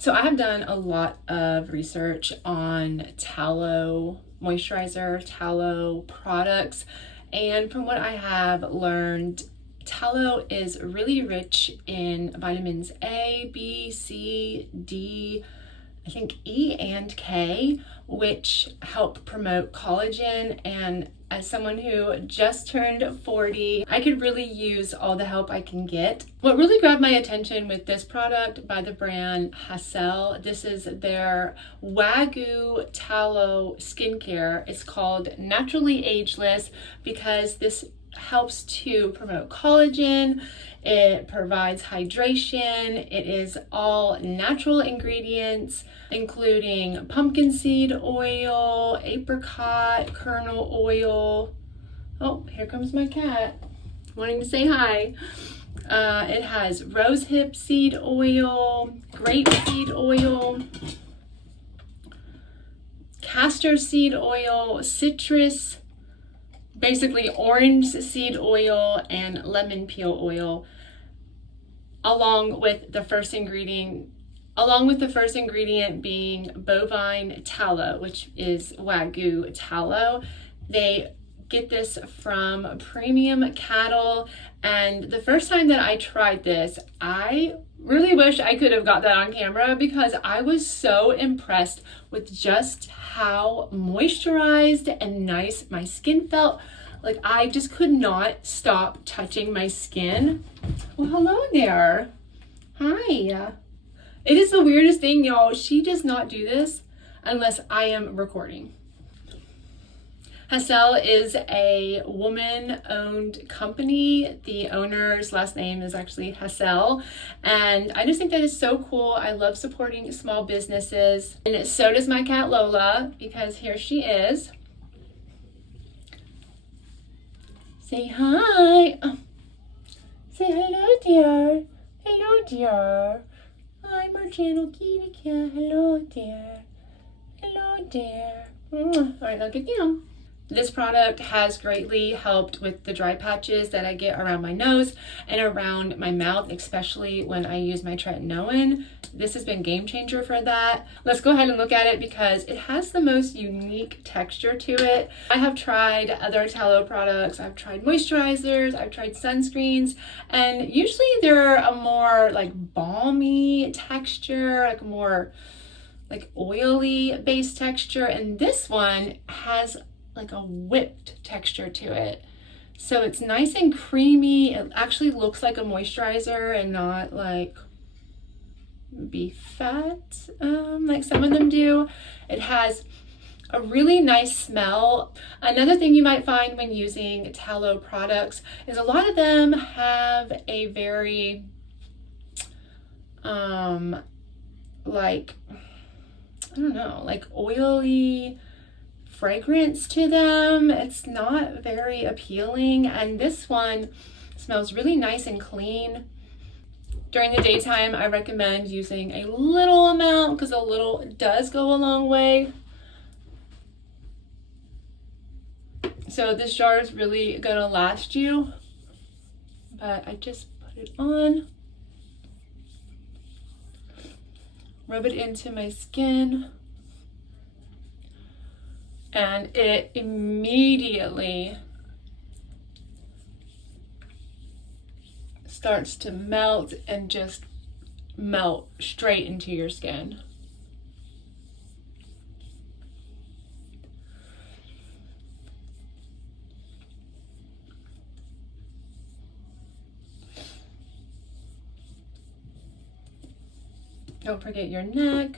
So I have done a lot of research on tallow moisturizer, tallow products, and from what I have learned, tallow is really rich in vitamins A, B, C, D, I think E and K, which help promote collagen. And as someone who just turned 40, I could really use all the help I can get. What really grabbed my attention with this product by the brand Hassel, this is their Wagyu tallow skincare. It's called Naturally Ageless because this helps to promote collagen. It provides hydration. It is all natural ingredients, including pumpkin seed oil, apricot kernel oil. Oh, here comes my cat wanting to say hi. It has rosehip seed oil, grape seed oil, castor seed oil, citrus, basically orange seed oil, and lemon peel oil, along with the first ingredient being bovine tallow, which is Wagyu tallow. They get this from premium cattle, and the first time that I tried this, I really wish I could have got that on camera because I was so impressed with just how moisturized and nice my skin felt. Like, I just could not stop touching my skin. Well, hello there. Hi. It is the weirdest thing, y'all. She does not do this unless I am recording. Hassel is a woman-owned company. The owner's last name is actually Hassel, and I just think that is so cool. I love supporting small businesses, and so does my cat Lola, because here she is. Say hi. Oh. Say hello, dear. Hello, dear. I'm our channel kitty cat. Hello, dear. Hello, dear. All right, now get down. This product has greatly helped with the dry patches that I get around my nose and around my mouth, especially when I use my tretinoin. This has been a game changer for that. Let's go ahead and look at it because it has the most unique texture to it. I have tried other tallow products. I've tried moisturizers, I've tried sunscreens, and usually they're a more like balmy texture, like more like oily based texture, and this one has like a whipped texture to it. So it's nice and creamy. It actually looks like a moisturizer and not like beef fat like some of them do. It has a really nice smell. Another thing you might find when using tallow products is a lot of them have a very like, I don't know, like oily fragrance to them. It's not very appealing, and this one smells really nice and clean. During the daytime, I recommend using a little amount because a little does go a long way. So this jar is really gonna last you, but I just put it on, rub it into my skin, and it immediately starts to melt and just melt straight into your skin. Don't forget your neck.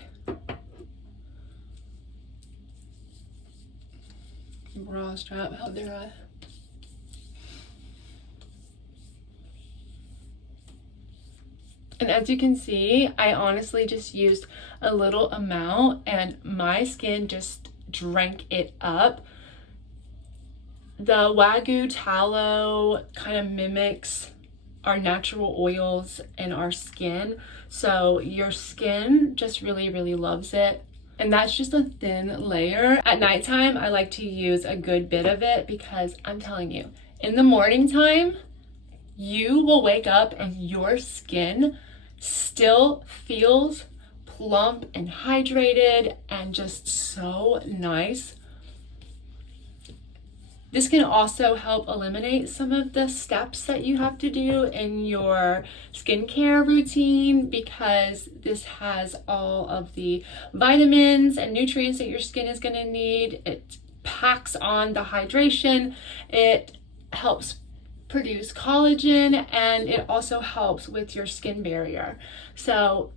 Bra strap, how they're at. And as you can see, I honestly just used a little amount and my skin just drank it up. The Wagyu tallow kind of mimics our natural oils in our skin, so your skin just really loves it. And that's just a thin layer. At nighttime, I like to use a good bit of it because I'm telling you, in the morning time, you will wake up and your skin still feels plump and hydrated and just so nice. This can also help eliminate some of the steps that you have to do in your skincare routine, because this has all of the vitamins and nutrients that your skin is going to need. It packs on the hydration, it helps produce collagen, and it also helps with your skin barrier. So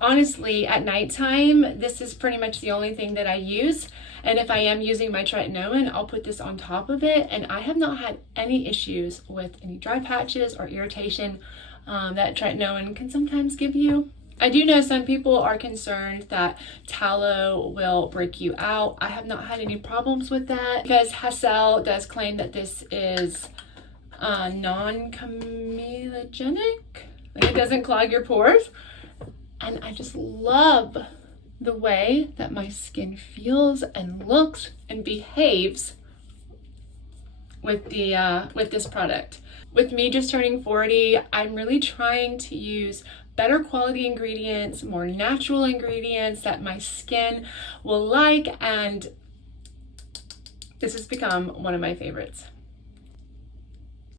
honestly, at nighttime, this is pretty much the only thing that I use. And if I am using my tretinoin, I'll put this on top of it. And I have not had any issues with any dry patches or irritation that tretinoin can sometimes give you. I do know some people are concerned that tallow will break you out. I have not had any problems with that, because Hassel does claim that this is non-comedogenic. Like, it doesn't clog your pores. And I just love the way that my skin feels and looks and behaves with this product. With me just turning 40, I'm really trying to use better quality ingredients, more natural ingredients that my skin will like, and this has become one of my favorites.